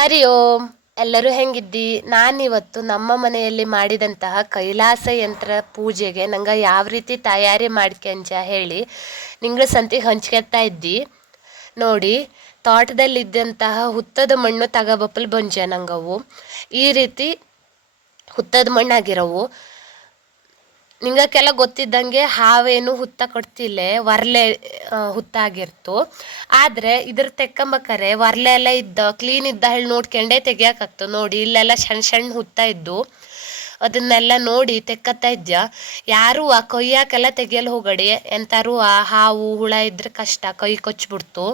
ಹರಿ ಓಂ. ಎಲ್ಲರೂ ಹೆಂಗಿದ್ದಿ? ನಾನಿವತ್ತು ನಮ್ಮ ಮನೆಯಲ್ಲಿ ಮಾಡಿದಂತಹ ಕೈಲಾಸ ಯಂತ್ರ ಪೂಜೆಗೆ ನಂಗೆ ಯಾವ ರೀತಿ ತಯಾರಿ ಮಾಡ್ಕೊಂಜ ಹೇಳಿ ನಿಂಗೆ ಸಂತಿಗೆ ಹಂಚ್ಕೊತಾ ಇದ್ದಿ ನೋಡಿ. ತೋಟದಲ್ಲಿದ್ದಂತಹ ಹುತ್ತದ ಮಣ್ಣು ತಗೋಬಪ್ಪಲ್ ಬಂಜ ನಂಗವು ಈ ರೀತಿ ಹುತ್ತದ ಮಣ್ಣಾಗಿರವು. ನಿಂಗಕ್ಕೆಲ್ಲ ಗೊತ್ತಿದ್ದಂಗೆ ಹಾವೇನು ಹುತ್ತ ಕೊಡ್ತಿಲ್ಲ, ವರ್ಲೆ ಹುತ್ತಾಗಿರ್ತು. ಆದರೆ ಇದ್ರ ತೆಕ್ಕಂಬಕ್ಕಾರೆ ವರ್ಲೆ ಎಲ್ಲ ಇದ್ದ ಕ್ಲೀನ್ ಇದ್ದ ಹೇಳಿ ನೋಡ್ಕೊಂಡೇ ತೆಗಿಯೋಕ್ಕಾಗ್ತು. ನೋಡಿ ಇಲ್ಲೆಲ್ಲ ಸಣ್ಣ ಸಣ್ಣ ಹುತ್ತ ಇದ್ದು ಅದನ್ನೆಲ್ಲ ನೋಡಿ ತೆಕ್ಕತ್ತಾ ಇದ್ಯ. ಯಾರೂ ಆ ಕೊಯ್ಯಾಕೆಲ್ಲ ತೆಗಿಯಲು ಹೋಗಡಿ, ಎಂತಾರು ಆ ಹಾವು ಹುಳ ಇದ್ರೆ ಕಷ್ಟ, ಕೈ ಕೊಚ್ಚಿಬಿಡ್ತು.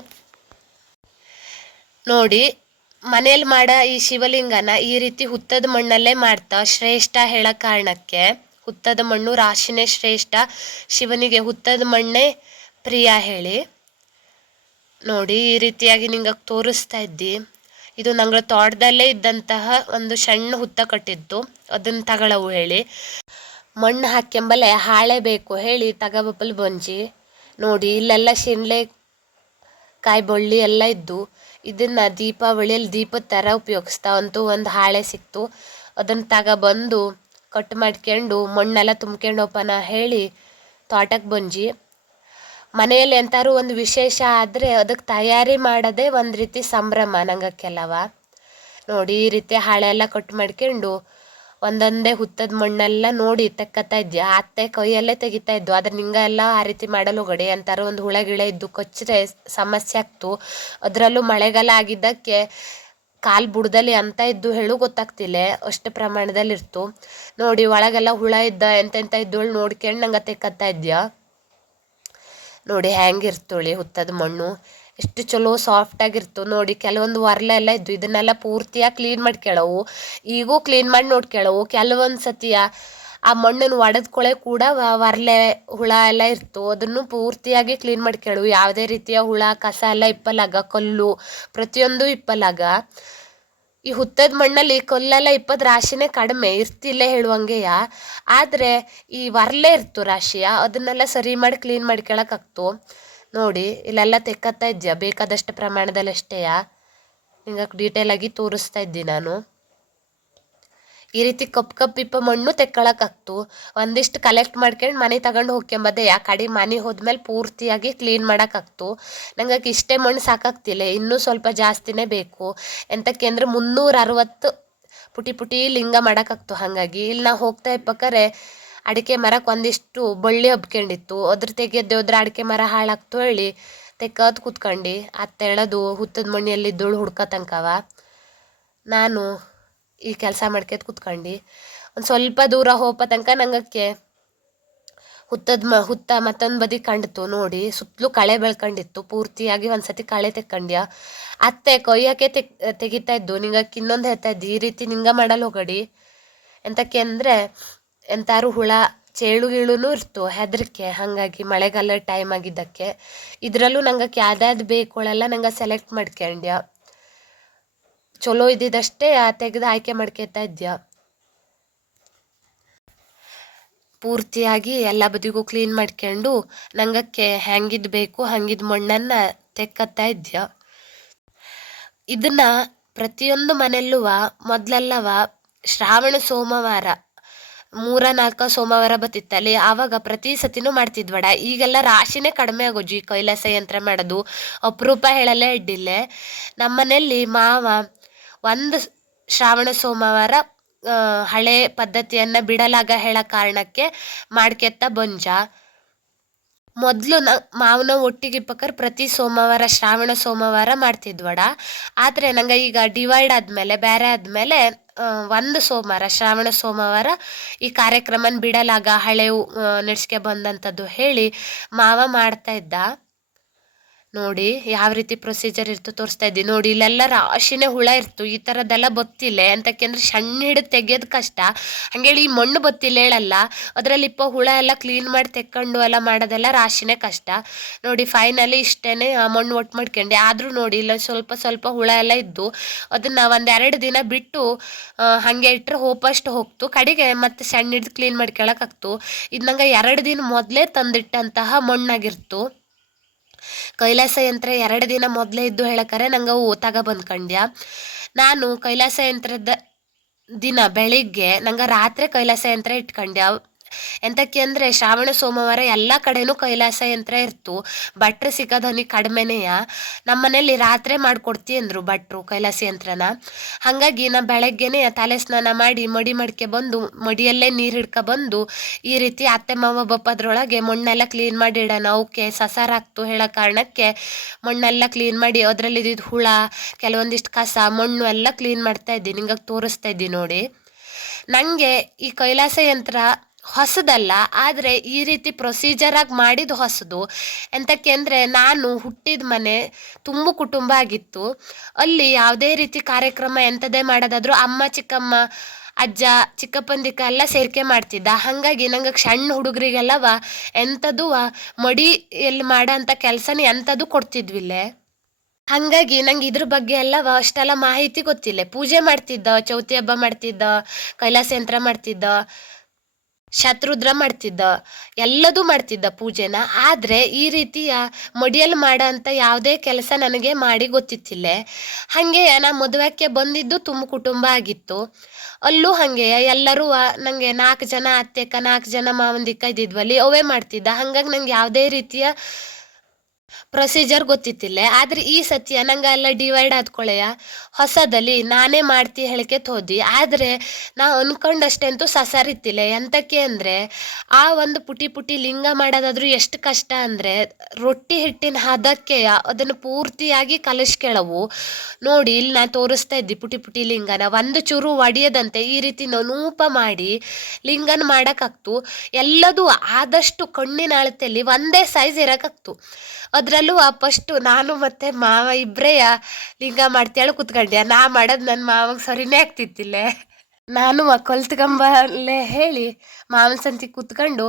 ನೋಡಿ ಮನೇಲಿ ಮಾಡ ಈ ಶಿವಲಿಂಗನ ಈ ರೀತಿ ಹುತ್ತದ ಮಣ್ಣಲ್ಲೇ ಮಾಡ್ತಾ ಶ್ರೇಷ್ಠ ಹೇಳೋ ಕಾರಣಕ್ಕೆ ಹುತ್ತದ ಮಣ್ಣು ರಾಶಿನೇ ಶ್ರೇಷ್ಠ, ಶಿವನಿಗೆ ಹುತ್ತದ ಮಣ್ಣೇ ಪ್ರಿಯ ಹೇಳಿ ನೋಡಿ ಈ ರೀತಿಯಾಗಿ ನಿಂಗೆ ತೋರಿಸ್ತಾ ಇದ್ದಿ. ಇದು ನಂಗಳ ತೋಟದಲ್ಲೇ ಇದ್ದಂತಹ ಒಂದು ಸಣ್ಣ ಹುತ್ತ ಕಟ್ಟಿದ್ದು, ಅದನ್ನು ತಗೊಳವು ಹೇಳಿ ಮಣ್ಣು ಹಾಕ್ಯಂಬಲೆ ಹಾಳೆ ಬೇಕು ಹೇಳಿ ತಗೋಬಪ್ಪಲ್ ಬಂಜಿ. ನೋಡಿ ಇಲ್ಲೆಲ್ಲ ಶಿನ್ಲೆ ಕಾಯಿ ಬಳ್ಳಿ ಎಲ್ಲ ಇದ್ದು ಇದನ್ನು ದೀಪಾವಳಿಯಲ್ಲಿ ದೀಪದ ಥರ ಉಪಯೋಗಿಸ್ತಾ ಅಂತೂ ಒಂದು ಹಾಳೆ ಸಿಕ್ತು. ಅದನ್ನು ತಗೊಬಂದು ಕಟ್ ಮಾಡ್ಕೊಂಡು ಮಣ್ಣೆಲ್ಲ ತುಂಬ್ಕೊಂಡು ಹೋಪನ ಹೇಳಿ ತೋಟಕ್ಕೆ ಬಂಜಿ. ಮನೆಯಲ್ಲಿ ಎಂತಾರು ಒಂದು ವಿಶೇಷ ಆದರೆ ಅದಕ್ಕೆ ತಯಾರಿ ಮಾಡೋದೇ ಒಂದು ರೀತಿ ಸಂಭ್ರಮ ನಂಗಕ್ಕೆಲ್ಲವ. ನೋಡಿ ಈ ರೀತಿ ಹಾಳೆ ಎಲ್ಲ ಕಟ್ ಮಾಡ್ಕೊಂಡು ಒಂದೊಂದೇ ಹುತ್ತದ ಮಣ್ಣೆಲ್ಲ ನೋಡಿ ತೆಕ್ಕತ್ತಾ ಇದ್ಯ. ಅತ್ತೆ ಕೈಯಲ್ಲೇ ತೆಗಿತಾ ಇದ್ದು, ಆದ್ರೆ ನಿಂಗೆಲ್ಲ ಆ ರೀತಿ ಮಾಡಲು ಹೋಗಡೆ ಅಂತಾರು ಒಂದು ಹುಳ ಗಿಳ ಇದ್ದು ಕೊಚ್ಚರೆ ಸಮಸ್ಯೆ ಆಗ್ತು. ಅದರಲ್ಲೂ ಮಳೆಗಾಲ ಆಗಿದ್ದಕ್ಕೆ ಕಾಲು ಬುಡದಲ್ಲಿ ಅಂತ ಇದ್ದು ಹೇಳು ಗೊತ್ತಾಗ್ತಿಲ್ಲ, ಅಷ್ಟು ಪ್ರಮಾಣದಲ್ಲಿ ಇರ್ತು. ನೋಡಿ ಒಳಗೆಲ್ಲ ಹುಳ ಇದ್ದ ಎಂತೆಂತ ಇದ್ದಳು ನೋಡ್ಕೊಂಡು ನಂಗೆ ತೆಕ್ಕತ್ತಾ ಇದ್ಯ. ನೋಡಿ ಹೆಂಗಿರ್ತೋಳಿ ಹುತ್ತದ ಮಣ್ಣು ಎಷ್ಟು ಚಲೋ ಸಾಫ್ಟಾಗಿರ್ತು. ನೋಡಿ ಕೆಲವೊಂದು ವರ್ಲೆ ಎಲ್ಲ ಇದ್ದು ಇದನ್ನೆಲ್ಲ ಪೂರ್ತಿಯಾಗಿ ಕ್ಲೀನ್ ಮಾಡ್ಕೊಳ್ಳವು, ಈಗೂ ಕ್ಲೀನ್ ಮಾಡಿ ನೋಡ್ಕೊಳ್ಳವು. ಕೆಲವೊಂದು ಸತಿಯ ಆ ಮಣ್ಣನ್ನು ಒಡೆದ್ಕೊಳೆ ಕೂಡ ವರ್ಲೆ ಹುಳ ಎಲ್ಲ ಇರ್ತು, ಅದನ್ನು ಪೂರ್ತಿಯಾಗಿ ಕ್ಲೀನ್ ಮಾಡ್ಕೊಳ್ಳವು. ಯಾವುದೇ ರೀತಿಯ ಹುಳ ಕಸ ಎಲ್ಲ ಇಪ್ಪಲಾಗ, ಕಲ್ಲು ಪ್ರತಿಯೊಂದು ಇಪ್ಪಲಾಗ. ಈ ಹುತ್ತದ ಮಣ್ಣಲ್ಲಿ ಕಲ್ಲೆಲ್ಲ ಇಪ್ಪದ ರಾಶಿನೇ ಕಡಿಮೆ ಇರ್ತಿಲ್ಲ ಹೇಳುವಂಗೆಯ, ಆದರೆ ಈ ವರ್ಲೆ ಇರ್ತು ರಾಶಿಯ, ಅದನ್ನೆಲ್ಲ ಸರಿ ಮಾಡಿ ಕ್ಲೀನ್ ಮಾಡ್ಕೊಳಕ್ಕಾಗ್ತು. ನೋಡಿ ಇಲ್ಲೆಲ್ಲ ತೆಕ್ಕತ್ತಾ ಇದ್ಯಾ ಬೇಕಾದಷ್ಟು ಪ್ರಮಾಣದಲ್ಲಿ ಅಷ್ಟೇಯ, ನಿಂಗೆ ಡೀಟೇಲಾಗಿ ತೋರಿಸ್ತಾ ಇದ್ದಿ ನಾನು. ಈ ರೀತಿ ಕಪ್ ಇಪ್ಪ ಮಣ್ಣು ತೆಕ್ಕೊಳಕ್ಕಾಗ್ತು. ಒಂದಿಷ್ಟು ಕಲೆಕ್ಟ್ ಮಾಡ್ಕೊಂಡು ಮನೆ ತಗೊಂಡು ಹೋಗ್ಕೊಂಬದ್ದೆ, ಯಾ ಕಡೆ ಮನೆ ಹೋದ್ಮೇಲೆ ಪೂರ್ತಿಯಾಗಿ ಕ್ಲೀನ್ ಮಾಡೋಕ್ಕಾಗ್ತು. ನಂಗೆ ಇಷ್ಟೇ ಮಣ್ಣು ಸಾಕಾಗ್ತಿಲ್ಲ, ಇನ್ನೂ ಸ್ವಲ್ಪ ಜಾಸ್ತಿನೇ ಬೇಕು. ಎಂತಕ್ಕೆ ಅಂದರೆ 360 ಪುಟಿ ಲಿಂಗ ಮಾಡೋಕ್ಕಾಗ್ತು. ಹಾಗಾಗಿ ಇಲ್ಲಿ ನಾವು ಹೋಗ್ತಾ ಇಪ್ಪಕ್ಕಾರೆ ಅಡಿಕೆ ಮರಕ್ಕೆ ಒಂದಿಷ್ಟು ಬಳ್ಳಿ ಹಬ್ಕೊಂಡಿತ್ತು, ಅದ್ರ ತೆಗೆಯದ್ದೆ ಹೋದ್ರೆ ಅಡಿಕೆ ಮರ ಹಾಳಾಗ್ತು ಹೇಳಿ ತೆಕ್ಕದ್ ಕೂತ್ಕೊಂಡು ಅತ್ತೆಳದು ಹುತ್ತದ ಮಣ್ಣಿಯಲ್ಲಿದ್ದೋಳು ಹುಡ್ಕತಂಕವ. ನಾನು ಈ ಕೆಲಸ ಮಾಡ್ಕೊತ ಕೂತ್ಕೊಂಡು ಒಂದು ಸ್ವಲ್ಪ ದೂರ ಹೋಪ ತನಕ ನಂಗಕ್ಕೆ ಹುತ್ತ ಮತ್ತೊಂದು ಬದಿ ಕಂಡಿತು. ನೋಡಿ ಸುತ್ತಲೂ ಕಳೆ ಬೆಳ್ಕೊಂಡಿತ್ತು, ಪೂರ್ತಿಯಾಗಿ ಒಂದ್ಸತಿ ಕಳೆ ತೆಕ್ಕೊಂಡ್ಯ. ಅತ್ತೆ ಕೊಯ್ಯಕ್ಕೆ ತೆಗಿತಾ ಇದ್ದು. ನಿಂಗಕ್ಕೆ ಇನ್ನೊಂದು ಹೇಳ್ತಾ ಇದ್ದಿ, ಈ ರೀತಿ ನಿಂಗ ಮಾಡಲು ಹೋಗಡಿ, ಎಂತಕ್ಕೆ ಅಂದರೆ ಎಂತಾರು ಹುಳ ಚೇಳು ಗೀಳುನೂ ಇರ್ತು ಹೆದರಿಕೆ. ಹಾಗಾಗಿ ಮಳೆಗಾಲ ಟೈಮ್ ಆಗಿದ್ದಕ್ಕೆ ಇದರಲ್ಲೂ ನಂಗಕ್ಕೆ ಯಾವ್ದಾವ್ದು ಬೇಕುಗಳೆಲ್ಲ ನಂಗೆ ಸೆಲೆಕ್ಟ್ ಮಾಡ್ಕೊಂಡ್ಯ. ಚಲೋ ಇದ್ದಿದ್ದಷ್ಟೇ ತೆಗೆದು ಆಯ್ಕೆ ಮಾಡ್ಕೊತಾ ಇದ್ಯ. ಪೂರ್ತಿಯಾಗಿ ಎಲ್ಲ ಬದಿಗೂ ಕ್ಲೀನ್ ಮಾಡ್ಕೊಂಡು ನಂಗಕ್ಕೆ ಹೆಂಗಿದ್ದು ಬೇಕು ಹಂಗಿದ್ದು ಮಣ್ಣನ್ನು ತೆಕ್ಕತ್ತಾ ಇದ್ಯ. ಇದನ್ನ ಪ್ರತಿಯೊಂದು ಮನೆಯಲ್ಲೂ ಮೊದಲೆಲ್ಲವ ಶ್ರಾವಣ ಸೋಮವಾರ 3-4 ಸೋಮವಾರ ಬತ್ತಿತ್ತಲ್ಲಿ, ಆವಾಗ ಪ್ರತಿ ಸತಿನೂ ಮಾಡ್ತಿದ್ವಡ. ಈಗೆಲ್ಲ ರಾಶಿನೇ ಕಡಿಮೆ ಆಗೋಜಿ ಕೈಲಾಸ ಯಂತ್ರ ಮಾಡೋದು, ಅಪರೂಪ ಹೇಳಲ್ಲೇ ಇಡ್ಡಿಲ್ಲೇ. ನಮ್ಮ ಮನೆಯಲ್ಲಿ ಮಾವ ಒಂದು ಶ್ರಾವಣ ಸೋಮವಾರ ಹಳೆ ಪದ್ಧತಿಯನ್ನು ಬಿಡಲಾಗ ಹೇಳೋ ಕಾರಣಕ್ಕೆ ಮಾಡ್ಕೊತಾ ಬಂಜ. ಮೊದಲು ಮಾವನ ಒಟ್ಟಿಗೆ ಇಪ್ಪಕ್ಕಾರೆ ಪ್ರತಿ ಸೋಮವಾರ ಶ್ರಾವಣ ಸೋಮವಾರ ಮಾಡ್ತಿದ್ವಡ. ಆದರೆ ನಂಗೆ ಈಗ ಡಿವೈಡ್ ಆದಮೇಲೆ ಬೇರೆ ಆದಮೇಲೆ ಒಂದು ಸೋಮವಾರ ಶ್ರಾವಣ ಸೋಮವಾರ ಈ ಕಾರ್ಯಕ್ರಮನ ಬಿಡಲಾಗ ಹಳೆವು ನಡೆಸ್ಕೆ ಬಂದಂಥದ್ದು ಹೇಳಿ ಮಾವ ಮಾಡ್ತಾ ಇದ್ದ. ನೋಡಿ ಯಾವ ರೀತಿ ಪ್ರೊಸೀಜರ್ ಇರ್ತು ತೋರಿಸ್ತಾ ಇದ್ದಿ. ನೋಡಿ ಇಲ್ಲೆಲ್ಲ ರಾಶಿನೇ ಹುಳ ಇರ್ತು, ಈ ಥರದ್ದೆಲ್ಲ ಗೊತ್ತಿಲ್ಲ. ಎಂತಕ್ಕೆಂದ್ರೆ ಸಣ್ಣ ಹಿಡಿದು ತೆಗಿಯೋದು ಕಷ್ಟ, ಹಂಗೇಳಿ ಈ ಮಣ್ಣು ಗೊತ್ತಿಲ್ಲ ಹೇಳಲ್ಲ, ಅದರಲ್ಲಿ ಹುಳ ಎಲ್ಲ ಕ್ಲೀನ್ ಮಾಡಿ ತೆಕ್ಕೊಂಡು ಎಲ್ಲ ಮಾಡೋದೆಲ್ಲ ರಾಶಿನೇ ಕಷ್ಟ. ನೋಡಿ ಫೈನಲಿ ಇಷ್ಟೇ ಮಣ್ಣು ಒಟ್ಟು ಮಾಡ್ಕೊಂಡೆ. ಆದರೂ ನೋಡಿ ಇಲ್ಲ ಸ್ವಲ್ಪ ಹುಳ ಎಲ್ಲ ಇದ್ದು ಅದನ್ನು 1-2 ದಿನ ಬಿಟ್ಟು ಹಾಗೆ ಇಟ್ಟರೆ ಹೋಪಷ್ಟು ಹೋಗ್ತು, ಕಡೆಗೆ ಮತ್ತೆ ಸಣ್ಣ ಹಿಡಿದು ಕ್ಲೀನ್ ಮಾಡ್ಕೊಳಕ್ಕಾಗ್ತು. ಇದು ನಂಗೆ 2 ದಿನ ಮೊದಲೇ ತಂದಿಟ್ಟಂತಹ ಮಣ್ಣಾಗಿರ್ತು. ಕೈಲಾಸ ಯಂತ್ರ 2 ದಿನ ಮೊದಲೇ ಇದ್ದು ಹೇಳಕ್ಕಾರೆ ನಂಗೆ ತಗೊಬಂದ್ಕಂಡ್ಯ. ನಾನು ಕೈಲಾಸ ಯಂತ್ರದ ದಿನ ಬೆಳಿಗ್ಗೆ ನಂಗೆ ರಾತ್ರಿ ಕೈಲಾಸ ಯಂತ್ರ ಇಟ್ಕೊಂಡೆ. ಎಂತಕ್ಕೆ ಅಂದರೆ ಶ್ರಾವಣ ಸೋಮವಾರ ಎಲ್ಲ ಕಡೆನೂ ಕೈಲಾಸ ಯಂತ್ರ ಇರ್ತು. ಭಟ್ರು ಸಿಗೋದು ಕಡಿಮೆನೆಯ. ನಮ್ಮ ಮನೇಲಿ ರಾತ್ರಿ ಮಾಡಿಕೊಡ್ತಿ ಅಂದರು ಭಟ್ರು ಕೈಲಾಸ ಯಂತ್ರನ. ಹಾಗಾಗಿ ನಾ ಬೆಳಗ್ಗೆನೆ ತಲೆ ಸ್ನಾನ ಮಾಡಿ ಮಡಿ ಮಡಿಕೆ ಬಂದು ಮಡಿಯಲ್ಲೇ ನೀರು ಹಿಡ್ಕೊಬಂದು ಈ ರೀತಿ ಅತ್ತೆ ಮಾವ ಬಪ್ಪದ್ರೊಳಗೆ ಮಣ್ಣೆಲ್ಲ ಕ್ಲೀನ್ ಮಾಡಿ ಇಡೋಣ, ಅವಕ್ಕೆ ಸಸಾರಾಕ್ತು ಹೇಳೋ ಕಾರಣಕ್ಕೆ ಮಣ್ಣೆಲ್ಲ ಕ್ಲೀನ್ ಮಾಡಿ ಅದರಲ್ಲಿ ಇದ್ದಿದ್ದು ಹುಳ, ಕೆಲವೊಂದಿಷ್ಟು ಕಸ, ಮಣ್ಣು ಎಲ್ಲ ಕ್ಲೀನ್ ಮಾಡ್ತಾ ಇದ್ದೀನಿ. ನಿಂಗೆ ತೋರಿಸ್ತಾ ಇದ್ದೀನಿ ನೋಡಿ. ನನಗೆ ಈ ಕೈಲಾಸ ಯಂತ್ರ ಹೊಸದಲ್ಲ, ಆದರೆ ಈ ರೀತಿ ಪ್ರೊಸೀಜರಾಗಿ ಮಾಡಿದ್ದು ಹೊಸದು. ಎಂತಕ್ಕೆ ಅಂದರೆ ನಾನು ಹುಟ್ಟಿದ ಮನೆ ತುಂಬು ಕುಟುಂಬ ಆಗಿತ್ತು. ಅಲ್ಲಿ ಯಾವುದೇ ರೀತಿ ಕಾರ್ಯಕ್ರಮ ಎಂಥದೇ ಮಾಡೋದಾದ್ರೂ ಅಮ್ಮ, ಚಿಕ್ಕಮ್ಮ, ಅಜ್ಜ, ಚಿಕ್ಕಪ್ಪಂದಿಕ್ಕ ಎಲ್ಲ ಸೇರಿಕೆ ಮಾಡ್ತಿದ್ದ. ಹಾಗಾಗಿ ನಂಗೆ ಸಣ್ಣ ಹುಡುಗರಿಗೆಲ್ಲವ ಎಂಥದ್ದು ಮಡಿಯಲ್ಲಿ ಮಾಡೋ ಅಂಥ ಕೆಲಸನೇ ಎಂಥದ್ದು ಕೊಡ್ತಿದ್ವಿಲ್ಲೇ. ಹಾಗಾಗಿ ನಂಗೆ ಇದ್ರ ಬಗ್ಗೆ ಎಲ್ಲವ ಅಷ್ಟೆಲ್ಲ ಮಾಹಿತಿ ಗೊತ್ತಿಲ್ಲ. ಪೂಜೆ ಮಾಡ್ತಿದ್ದ, ಚೌತಿ ಹಬ್ಬ ಮಾಡ್ತಿದ್ದ, ಕೈಲಾಸ ಯಂತ್ರ ಮಾಡ್ತಿದ್ದ, ಶತ್ರುದ್ರ ಮಾಡ್ತಿದ್ದ, ಎಲ್ಲದೂ ಮಾಡ್ತಿದ್ದ ಪೂಜೆನ. ಆದರೆ ಈ ರೀತಿಯ ಮಡಿಯಲ್ಲಿ ಮಾಡೋ ಅಂಥ ಯಾವುದೇ ಕೆಲಸ ನನಗೆ ಮಾಡಿ ಗೊತ್ತಿತ್ತಿಲ್ಲ. ಹಾಗೆ ನಾ ಮದುವೆಕ್ಕೆ ಬಂದಿದ್ದು ತುಂಬ ಕುಟುಂಬ ಆಗಿತ್ತು. ಅಲ್ಲೂ ಹಾಗೆ ಎಲ್ಲರೂ ನನಗೆ 4 ಜನ ಅತ್ತೆಕ, 4 ಜನ ಮಾವಂದಿಕ್ಕ ಇದ್ದಿದ್ವಲ್ಲಿ ಅವೇ ಮಾಡ್ತಿದ್ದ. ಹಾಗಾಗಿ ನಂಗೆ ಯಾವುದೇ ರೀತಿಯ ಪ್ರೊಸೀಜರ್ ಗೊತ್ತಿತ್ತಿಲ್ಲ. ಆದರೆ ಈ ಸತ್ಯ ನಂಗೆ ಎಲ್ಲ ಡಿವೈಡ್ ಆದ್ಕೊಳ್ಳೆಯ ಹೊಸದಲ್ಲಿ ನಾನೇ ಮಾಡ್ತಿ ಹೇಳಿಕೆ ಹೋದಿ. ಆದರೆ ನಾ ಅನ್ಕೊಂಡಷ್ಟೇ ಅಂತೂ ಸಸಾರಿತ್ತಿಲ್ಲ. ಎಂತಕ್ಕೆ ಅಂದರೆ ಆ ಒಂದು ಪುಟಿ ಲಿಂಗ ಮಾಡೋದಾದ್ರೂ ಎಷ್ಟು ಕಷ್ಟ ಅಂದರೆ ರೊಟ್ಟಿ ಹಿಟ್ಟಿನ ಹದಕ್ಕೆ ಅದನ್ನು ಪೂರ್ತಿಯಾಗಿ ಕಲಿಸ್ಕೆಳವು ನೋಡಿ. ಇಲ್ಲಿ ನಾ ತೋರಿಸ್ತಾ ಇದ್ದಿ ಪುಟಿ ಲಿಂಗನ ಒಂದು ಚೂರು ಒಡೆಯದಂತೆ ಈ ರೀತಿ ನೂಪ ಮಾಡಿ ಲಿಂಗನ ಮಾಡೋಕ್ಕಾಗ್ತು. ಎಲ್ಲದೂ ಆದಷ್ಟು ಕಣ್ಣಿನ ಅಳತೆಯಲ್ಲಿ ಒಂದೇ ಸೈಜ್ ಇರೋಕ್ಕಾಗ್ತು. ಅದರಲ್ಲೂ ಫಸ್ಟು ನಾನು ಮತ್ತು ಮಾವ ಇಬ್ಬರೇ ಲಿಂಗ ಮಾಡ್ತೇಳಿ ಕೂತ್ಕೊಂಡೆ. ನಾ ಮಾಡೋದು ನನ್ನ ಮಾವಂಗೆ ಸರಿನೇ ಆಗ್ತಿತ್ತಿಲ್ಲ. ನಾನು ಕೊಲ್ತ್ಕೊಂಬಲ್ಲೇ ಹೇಳಿ ಮಾವನ ಸಂತಿ ಕೂತ್ಕೊಂಡು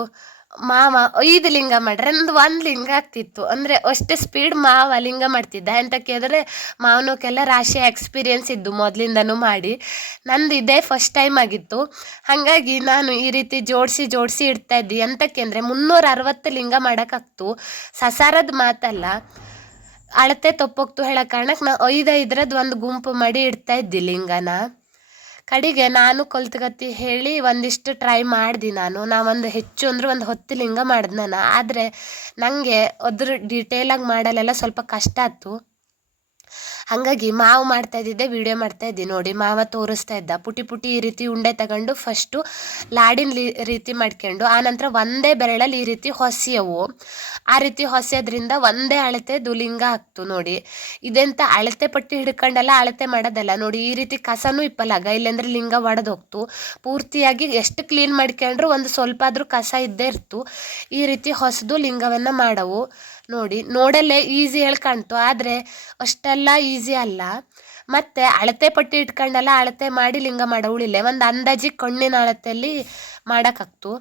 ಮಾವ 5 ಲಿಂಗ ಮಾಡ್ರೆ ನಂದು 1 ಲಿಂಗ ಆಗ್ತಿತ್ತು. ಅಂದರೆ ಅಷ್ಟೇ ಸ್ಪೀಡ್ ಮಾವ ಲಿಂಗ ಮಾಡ್ತಿದ್ದ. ಅಂತ ಕೇಳಿದ್ರೆ ಮಾವನಕ್ಕೆಲ್ಲ ರಾಶಿ ಎಕ್ಸ್ಪೀರಿಯನ್ಸ್ ಇದ್ದು ಮೊದಲಿಂದನೂ ಮಾಡಿ. ನಂದು ಇದೇ ಫಸ್ಟ್ ಟೈಮ್ ಆಗಿತ್ತು. ಹಾಗಾಗಿ ನಾನು ಈ ರೀತಿ ಜೋಡಿಸಿ ಇಡ್ತಾ ಇದ್ದೆ. ಎಂತಕ್ಕೆ ಅಂದರೆ 360 ಲಿಂಗ ಮಾಡೋಕ್ಕಾಗ್ತು. ಸಸಾರದ ಮಾತಲ್ಲ, ಅಳತೆ ತಪ್ಪೋಗ್ತು ಹೇಳೋ ಕಾರಣಕ್ಕೆ ನಾ 5 ಒಂದು ಗುಂಪು ಮಾಡಿ ಇಡ್ತಾ ಇದ್ದಿ ಲಿಂಗನ. ಕಡೆಗೆ ನಾನು ಕಲ್ತ್ಗತ್ತಿ ಹೇಳಿ ಒಂದಿಷ್ಟು ಟ್ರೈ ಮಾಡ್ದೆ. ನಾ ಒಂದು ಹೆಚ್ಚು ಅಂದ್ರೆ ಒಂದು 10 ಲಿಂಗ ಮಾಡ್ದೆ ನಾನು. ಆದರೆ ನನಗೆ ಅದ್ರ ಡೀಟೇಲಾಗಿ ಮಾಡಲೆಲ್ಲ ಸ್ವಲ್ಪ ಕಷ್ಟ ಆಯ್ತು. ಹಾಗಾಗಿ ಮಾವು ಮಾಡ್ತಾ ಇದ್ದಿದ್ದೆ ವಿಡಿಯೋ ಮಾಡ್ತಾ ಇದ್ದೆ ನೋಡಿ. ಮಾವ ತೋರಿಸ್ತಾ ಇದ್ದ ಪುಟಿ ಈ ರೀತಿ ಉಂಡೆ ತಗೊಂಡು ಫಸ್ಟು ಲಾಡಿನ ರೀತಿ ಮಾಡ್ಕೊಂಡು ಆನಂತರ ಒಂದೇ ಬೆರಳಲ್ಲಿ ಈ ರೀತಿ ಹೊಸೆಯವು. ಆ ರೀತಿ ಹೊಸೆಯೋದ್ರಿಂದ ಒಂದೇ ಅಳತೆದು ಲಿಂಗ ಆಗ್ತು ನೋಡಿ. ಇದೆಂತ ಅಳತೆ ಪಟ್ಟಿ ಹಿಡ್ಕೊಂಡೆಲ್ಲ ಅಳತೆ ಮಾಡೋದಲ್ಲ ನೋಡಿ. ಈ ರೀತಿ ಕಸನೂ ಇಪ್ಪಲಾಗ, ಇಲ್ಲಾಂದ್ರೆ ಲಿಂಗ ಒಡೆದು ಹೋಗ್ತು. ಪೂರ್ತಿಯಾಗಿ ಎಷ್ಟು ಕ್ಲೀನ್ ಮಾಡ್ಕೊಂಡ್ರು ಒಂದು ಸ್ವಲ್ಪ ಆದರೂ ಕಸ ಇದ್ದೇ ಇರ್ತು. ಈ ರೀತಿ ಹೊಸದು ಲಿಂಗವನ್ನು ಮಾಡವು ನೋಡಿ. ನೋಡಲ್ಲೇ ಈಸಿ ಹೇಳಿ ಕಾಣ್ತು, ಆದರೆ ಅಷ್ಟೆಲ್ಲ ಈಸಿ ಅಲ್ಲ. ಮತ್ತು ಅಳತೆ ಪಟ್ಟಿ ಇಟ್ಕೊಂಡೆಲ್ಲ ಅಳತೆ ಮಾಡಿ ಲಿಂಗ ಮಾಡೋಳಿಲ್ಲ. ಒಂದು ಅಂದಾಜಿ ಕಣ್ಣಿನ ಅಳತೆಯಲ್ಲಿ ಮಾಡೋಕ್ಕಾಗ್ತು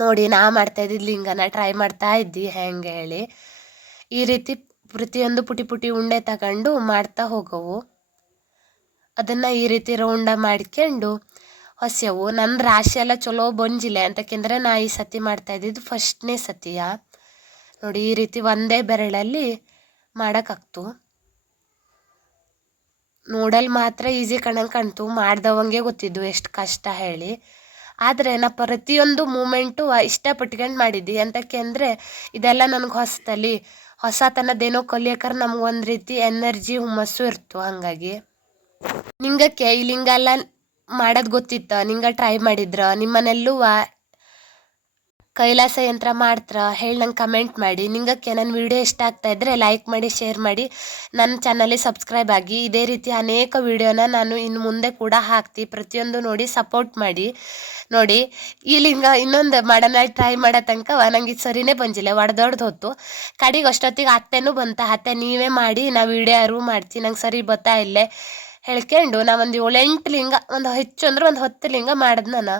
ನೋಡಿ. ನಾ ಮಾಡ್ತಾ ಇದ್ದಿದ್ದು ಲಿಂಗನ ಟ್ರೈ ಮಾಡ್ತಾ ಇದ್ದಿ ಹೆಂಗೆ ಹೇಳಿ. ಈ ರೀತಿ ಪ್ರತಿಯೊಂದು ಪುಟಿ ಉಂಡೆ ತಗೊಂಡು ಮಾಡ್ತಾ ಹೋಗವು. ಅದನ್ನು ಈ ರೀತಿ ರೌಂಡ ಮಾಡ್ಕೊಂಡು ಹೊಸೆವು. ನನ್ನ ರಾಶಿ ಎಲ್ಲ ಚಲೋ ಬಂಜಿಲ್ಲ. ಅಂತಕ್ಕೆಂದರೆ ನಾ ಈ ಸತಿ ಮಾಡ್ತಾ ಇದ್ದಿದ್ದು ಫಸ್ಟ್ನೇ ಸತಿಯ ನೋಡಿ. ಈ ರೀತಿ ಒಂದೇ ಬೆರಳಲ್ಲಿ ಮಾಡೋಕ್ಕಾಗ್ತು. ನೋಡಲ್ ಮಾತ್ರ ಈಸಿ ಕಾಣ್ತು, ಮಾಡ್ದವಂಗೆ ಗೊತ್ತಿದ್ದು ಎಷ್ಟು ಕಷ್ಟ ಹೇಳಿ. ಆದರೆ ನಾ ಪ್ರತಿಯೊಂದು ಮೂಮೆಂಟು ಇಷ್ಟಪಟ್ಕೊಂಡು ಮಾಡಿದ್ದೆ. ಎಂತಕ್ಕೆ ಅಂದರೆ ಇದೆಲ್ಲ ನನಗೆ ಹೊಸತನದೇನೋ ಕಲಿಯೋಕ್ಕಾರ ನಮ್ಗೆ ಒಂದು ರೀತಿ ಎನರ್ಜಿ ಹುಮ್ಮಸ್ಸು ಇರ್ತು. ಹಾಗಾಗಿ ನಿಂಗಕ್ಕೆ ಈ ಲಿಂಗ ಎಲ್ಲ ಮಾಡೋದು ಗೊತ್ತಿತ್ತ? ನಿಂಗೆ ಟ್ರೈ ಮಾಡಿದ್ರ? ನಿಮ್ಮನೆಲ್ಲೂ ಕೈಲಾಸ ಯಂತ್ರ ಮಾಡ್ತಾರ ಹೇಳಿ ನಂಗೆ ಕಮೆಂಟ್ ಮಾಡಿ. ನಿಂಗಕ್ಕೆ ನನ್ನ ವಿಡಿಯೋ ಇಷ್ಟ ಆಗ್ತಾ ಇದ್ದರೆ ಲೈಕ್ ಮಾಡಿ, ಶೇರ್ ಮಾಡಿ, ನನ್ನ ಚಾನಲಿಗೆ ಸಬ್ಸ್ಕ್ರೈಬ್ ಆಗಿ. ಇದೇ ರೀತಿ ಅನೇಕ ವಿಡಿಯೋನ ನಾನು ಇನ್ನು ಮುಂದೆ ಕೂಡ ಹಾಕ್ತಿ. ಪ್ರತಿಯೊಂದು ನೋಡಿ ಸಪೋರ್ಟ್ ಮಾಡಿ ನೋಡಿ. ಈ ಲಿಂಗ ಇನ್ನೊಂದು ಮಾಡೋಣ ಟ್ರೈ ಮಾಡೋ ತನಕ ನಂಗೆ ಇದು ಸರಿನೇ ಬಂಜಿಲ್ಲ, ಒಡೆದೊಡ್ದು ಹೊತ್ತು. ಕಡೆಗೆ ಅಷ್ಟೊತ್ತಿಗೆ ಅತ್ತೆನೂ ಬಂತ. ಅತ್ತೆ ನೀವೇ ಮಾಡಿ, ನಾ ವಿಡಿಯೋ ಯಾರು ಮಾಡ್ತೀನಿ, ನಂಗೆ ಸರಿ ಬತ್ತಾ ಇಲ್ಲೇ ಹೇಳ್ಕೊಂಡು ನಾ ಒಂದು 7-8 ಲಿಂಗ, ಒಂದು ಹೆಚ್ಚು ಅಂದ್ರೆ ಒಂದು 10 ಲಿಂಗ ಮಾಡಿದ್. ನಾನು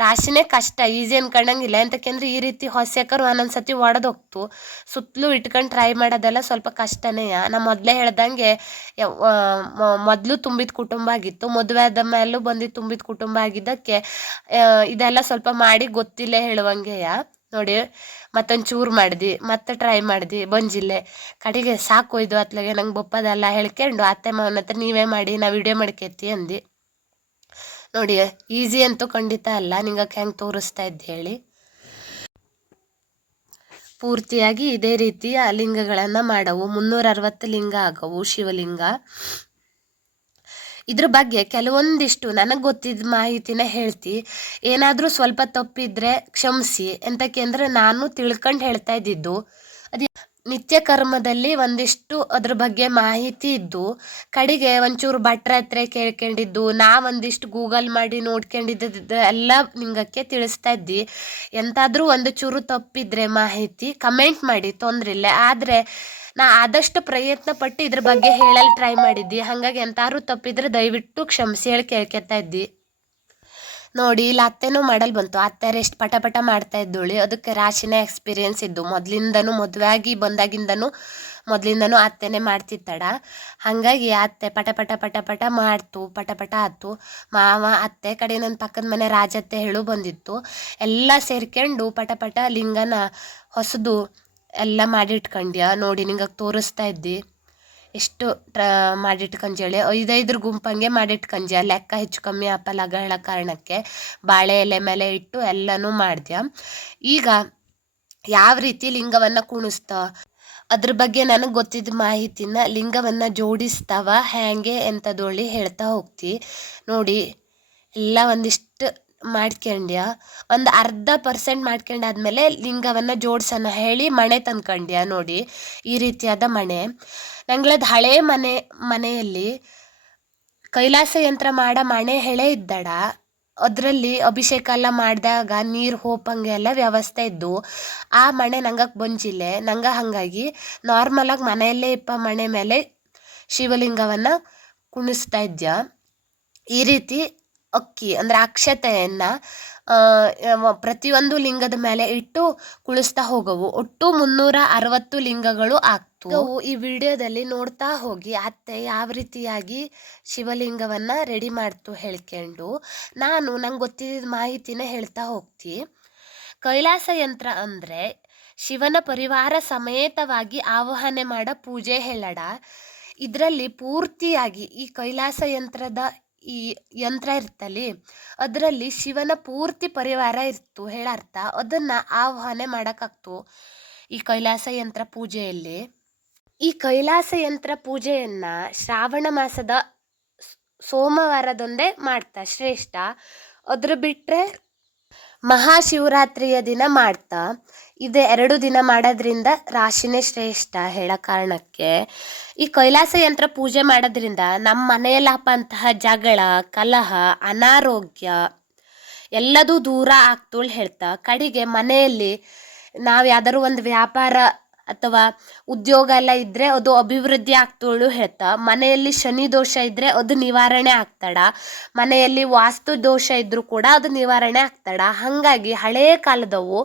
ರಾಶಿನೇ ಕಷ್ಟ, ಈಸಿ ಅನ್ಕೊಂಡಂಗಿಲ್ಲ. ಅಂತಕ್ಕೆಂದ್ರೆ ಈ ರೀತಿ ಹೊಸಕರು ಒಂದೊಂದು ಸತಿ ಒಡೆದು ಹೋಗ್ತು. ಸುತ್ತಲೂ ಇಟ್ಕೊಂಡು ಟ್ರೈ ಮಾಡೋದೆಲ್ಲ ಸ್ವಲ್ಪ ಕಷ್ಟನೇ. ನಾ ಮೊದಲೇ ಹೇಳ್ದಂಗೆ ಮೊದಲು ತುಂಬಿದ ಕುಟುಂಬ ಆಗಿತ್ತು. ಮದುವೆ ಆದ ಮೇಲೂ ಬಂದು ತುಂಬಿದ ಕುಟುಂಬ ಆಗಿದ್ದಕ್ಕೆ ಇದೆಲ್ಲ ಸ್ವಲ್ಪ ಮಾಡಿ ಗೊತ್ತಿಲ್ಲ ಹೇಳುವಂಗೆಯ ನೋಡಿ ಮತ್ತೊಂದು ಚೂರು ಮಾಡ್ದು ಮತ್ತೆ ಟ್ರೈ ಮಾಡ್ದು ಬಂಜಿಲ್ಲೆ ಕಡೆಗೆ ಸಾಕು ಇದು ಅತ್ಲಾಗೆ ನಂಗೆ ಬಪ್ಪದಲ್ಲ ಹೇಳ್ಕೊಂಡು ಅತ್ತೆ ಮಾವನ ಹತ್ರ ನೀವೇ ಮಾಡಿ ನಾ ವಿಡಿಯೋ ಮಾಡ್ಕೇತಿ ಅಂದು. ನೋಡಿ ಈಸಿ ಅಂತೂ ಖಂಡಿತ ಅಲ್ಲ, ನಿಂಗೆ ಹೆಂಗೆ ತೋರಿಸ್ತಾ ಇದ್ದೆ ಹೇಳಿ. ಪೂರ್ತಿಯಾಗಿ ಇದೇ ರೀತಿಯ ಲಿಂಗಗಳನ್ನು ಮಾಡವು. 360 ಲಿಂಗ ಆಗವು ಶಿವಲಿಂಗ. ಇದ್ರ ಬಗ್ಗೆ ಕೆಲವೊಂದಿಷ್ಟು ನನಗೆ ಗೊತ್ತಿದ್ದ ಮಾಹಿತಿನ ಹೇಳ್ತಿ. ಏನಾದರೂ ಸ್ವಲ್ಪ ತಪ್ಪಿದ್ರೆ ಕ್ಷಮಿಸಿ, ಎಂತಕ್ಕೆ ಅಂದರೆ ನಾನು ತಿಳ್ಕೊಂಡು ಹೇಳ್ತಾ ಇದ್ದಿದ್ದು. ಅದು ನಿತ್ಯ ಕರ್ಮದಲ್ಲಿ ಒಂದಿಷ್ಟು ಅದ್ರ ಬಗ್ಗೆ ಮಾಹಿತಿ ಇದ್ದು ಕಡೆಗೆ ಒಂಚೂರು ಭಟ್ರ ಹತ್ರ ಕೇಳ್ಕೊಂಡಿದ್ದು, ಒಂದಿಷ್ಟು ಗೂಗಲ್ ಮಾಡಿ ನೋಡ್ಕೊಂಡಿದ್ದು ಎಲ್ಲ ನಿಂಗಕ್ಕೆ ತಿಳಿಸ್ತಾ ಇದ್ದಿ. ಎಂತಾದರೂ ಒಂದು ಚೂರು ತಪ್ಪಿದ್ರೆ ಮಾಹಿತಿ ಕಮೆಂಟ್ ಮಾಡಿ, ತೊಂದರೆ ಇಲ್ಲ. ಆದರೆ ನಾ ಆದಷ್ಟು ಪ್ರಯತ್ನ ಪಟ್ಟು ಇದ್ರ ಬಗ್ಗೆ ಹೇಳಲು ಟ್ರೈ ಮಾಡಿದ್ದಿ. ಹಾಗಾಗಿ ಎಂತಾರು ತಪ್ಪಿದ್ರೆ ದಯವಿಟ್ಟು ಕ್ಷಮಿಸಿ ಹೇಳಿ ಕೇಳ್ಕೊತಾ ಇದ್ದಿ. ನೋಡಿ ಇಲ್ಲಿ ಅತ್ತೆನೂ ಮಾಡಲ್ ಬಂತು. ಅತ್ತೆಯರು ಎಷ್ಟು ಪಟ ಪಟ ಮಾಡ್ತಾ ಇದ್ದೋಳಿ, ಅದಕ್ಕೆ ರಾಶಿನ ಎಕ್ಸ್ಪೀರಿಯನ್ಸ್ ಇದ್ದು. ಮೊದಲಿಂದನೂ ಮದುವೆ ಆಗಿ ಮೊದಲಿಂದನೂ ಅತ್ತೆನೇ ಮಾಡ್ತಿತ್ತಡ. ಹಾಗಾಗಿ ಅತ್ತೆ ಪಟ ಪಟ ಪಟ ಪಟ ಮಾಡ್ತು, ಪಟ ಪಟ ಆಯ್ತು. ಮಾವ ಅತ್ತೆ ಕಡೆ ನನ್ನ ಪಕ್ಕದ ಮನೆ ರಾಜತ್ತೆ ಹೇಳು ಬಂದಿತ್ತು. ಎಲ್ಲ ಸೇರ್ಕೊಂಡು ಪಟ ಪಟ ಲಿಂಗನ ಹೊಸದು ಎಲ್ಲ ಮಾಡಿಟ್ಕೊಂಡ್ಯ. ನೋಡಿ ನಿಂಗೆ ತೋರಿಸ್ತಾ ಇದ್ದಿ ಎಷ್ಟು ಮಾಡಿಟ್ಕೊಂಜೇಳಿ. 5 ಗುಂಪಂಗೆ ಮಾಡಿಟ್ಕೊಂಡ್ಯ. ಲೆಕ್ಕ ಹೆಚ್ಚು ಕಮ್ಮಿ ಆಪಲಾಗ ಹೇಳೋ ಕಾರಣಕ್ಕೆ ಬಾಳೆ ಎಲೆ ಮೇಲೆ ಇಟ್ಟು ಎಲ್ಲನೂ ಮಾಡ್ದ್ಯ. ಈಗ ಯಾವ ರೀತಿ ಲಿಂಗವನ್ನು ಕುಣಿಸ್ತ ಅದ್ರ ಬಗ್ಗೆ ನನಗೆ ಗೊತ್ತಿದ್ದ ಮಾಹಿತಿನ ಲಿಂಗವನ್ನು ಜೋಡಿಸ್ತಾವ ಹೇಗೆ ಎಂಥದೊಳ್ಳಿ ಹೇಳ್ತಾ ಹೋಗ್ತಿ. ನೋಡಿ ಎಲ್ಲ ಒಂದಿಷ್ಟು ಮಾಡ್ಕೊಂಡ್ಯ. ಒಂದು 1/2% ಮಾಡ್ಕೊಂಡಾದ್ಮೇಲೆ ಲಿಂಗವನ್ನು ಜೋಡ್ಸೋಣ ಹೇಳಿ ಮಣೆ ತಂದ್ಕೊಂಡ್ಯ. ನೋಡಿ ಈ ರೀತಿಯಾದ ಮಣೆ. ನಂಗಳದ್ದು ಹಳೇ ಮನೆಯಲ್ಲಿ ಕೈಲಾಸ ಯಂತ್ರ ಮಾಡೋ ಮಣೆ ಹೆಳೆ ಇದ್ದಡ. ಅದರಲ್ಲಿ ಅಭಿಷೇಕ ಎಲ್ಲ ಮಾಡಿದಾಗ ನೀರು ಹೋಪಂಗೆ ಎಲ್ಲ ವ್ಯವಸ್ಥೆ ಇದ್ದು. ಆ ಮಣೆ ನಂಗೆ ಬಂಜಿಲ್ಲ. ನಂಗೆ ಹಾಗಾಗಿ ನಾರ್ಮಲಾಗಿ ಮನೆಯಲ್ಲೇ ಮಣೆ ಮೇಲೆ ಶಿವಲಿಂಗವನ್ನು ಕುಣಿಸ್ತಾ ಇದ್ಯ. ಈ ರೀತಿ ಅಕ್ಕಿ ಅಂದರೆ ಅಕ್ಷತೆಯನ್ನು ಪ್ರತಿಯೊಂದು ಲಿಂಗದ ಮೇಲೆ ಇಟ್ಟು ಕುಳಿಸ್ತಾ ಹೋಗವು. ಒಟ್ಟು 360 ಲಿಂಗಗಳು ಆಗ್ತವು. ಈ ವಿಡಿಯೋದಲ್ಲಿ ನೋಡ್ತಾ ಹೋಗಿ ಅತ್ತೆ ಯಾವ ರೀತಿಯಾಗಿ ಶಿವಲಿಂಗವನ್ನು ರೆಡಿ ಮಾಡ್ತು ಹೇಳ್ಕೊಂಡು ನಂಗೆ ಗೊತ್ತಿದ್ದ ಮಾಹಿತಿನ ಹೇಳ್ತಾ ಹೋಗ್ತಿ. ಕೈಲಾಸ ಯಂತ್ರ ಅಂದರೆ ಶಿವನ ಪರಿವಾರ ಸಮೇತವಾಗಿ ಆವಾಹನೆ ಮಾಡೋ ಪೂಜೆ ಹೇಳಡ. ಇದರಲ್ಲಿ ಪೂರ್ತಿಯಾಗಿ ಈ ಕೈಲಾಸ ಯಂತ್ರದ ಈ ಯಂತ್ರ ಇರ್ತಲ್ಲಿ ಅದರಲ್ಲಿ ಶಿವನ ಪೂರ್ತಿ ಪರಿವಾರ ಇರ್ತು ಹೇಳರ್ಥ. ಅದನ್ನು ಆವಾಹನೆ ಮಾಡೋಕ್ಕಾಗ್ತು ಈ ಕೈಲಾಸ ಯಂತ್ರ ಪೂಜೆಯಲ್ಲಿ. ಈ ಕೈಲಾಸ ಯಂತ್ರ ಪೂಜೆಯನ್ನು ಶ್ರಾವಣ ಮಾಸದ ಸೋಮವಾರದೊಂದೇ ಮಾಡ್ತಾ ಶ್ರೇಷ್ಠ. ಅದ್ರ ಬಿಟ್ಟರೆ ಮಹಾಶಿವರಾತ್ರಿಯ ದಿನ ಮಾಡ್ತಾ. ಇದು 2 ದಿನ ಮಾಡೋದ್ರಿಂದ ರಾಶಿನೇ ಶ್ರೇಷ್ಠ ಹೇಳೋ ಕಾರಣಕ್ಕೆ ಈ ಕೈಲಾಸ ಯಂತ್ರ ಪೂಜೆ ಮಾಡೋದ್ರಿಂದ ನಮ್ಮ ಮನೆಯಲ್ಲಪ್ಪಂತಹ ಜಗಳ, ಕಲಹ, ಅನಾರೋಗ್ಯ ಎಲ್ಲದೂ ದೂರ ಆಗ್ತೋಳು ಹೇಳ್ತಾ. ಕಡೆಗೆ ಮನೆಯಲ್ಲಿ ನಾವು ಯಾವ್ದಾದ್ರು ಒಂದು ವ್ಯಾಪಾರ ಅಥವಾ ಉದ್ಯೋಗ ಎಲ್ಲ ಇದ್ದರೆ ಅದು ಅಭಿವೃದ್ಧಿ ಆಗ್ತೋಳು ಹೇಳ್ತಾ. ಮನೆಯಲ್ಲಿ ಶನಿ ದೋಷ ಇದ್ದರೆ ಅದು ನಿವಾರಣೆ ಆಗ್ತಾಡ. ಮನೆಯಲ್ಲಿ ವಾಸ್ತು ದೋಷ ಇದ್ದರೂ ಕೂಡ ಅದು ನಿವಾರಣೆ ಆಗ್ತಾಡ. ಹಾಗಾಗಿ ಹಳೆಯ ಕಾಲದವು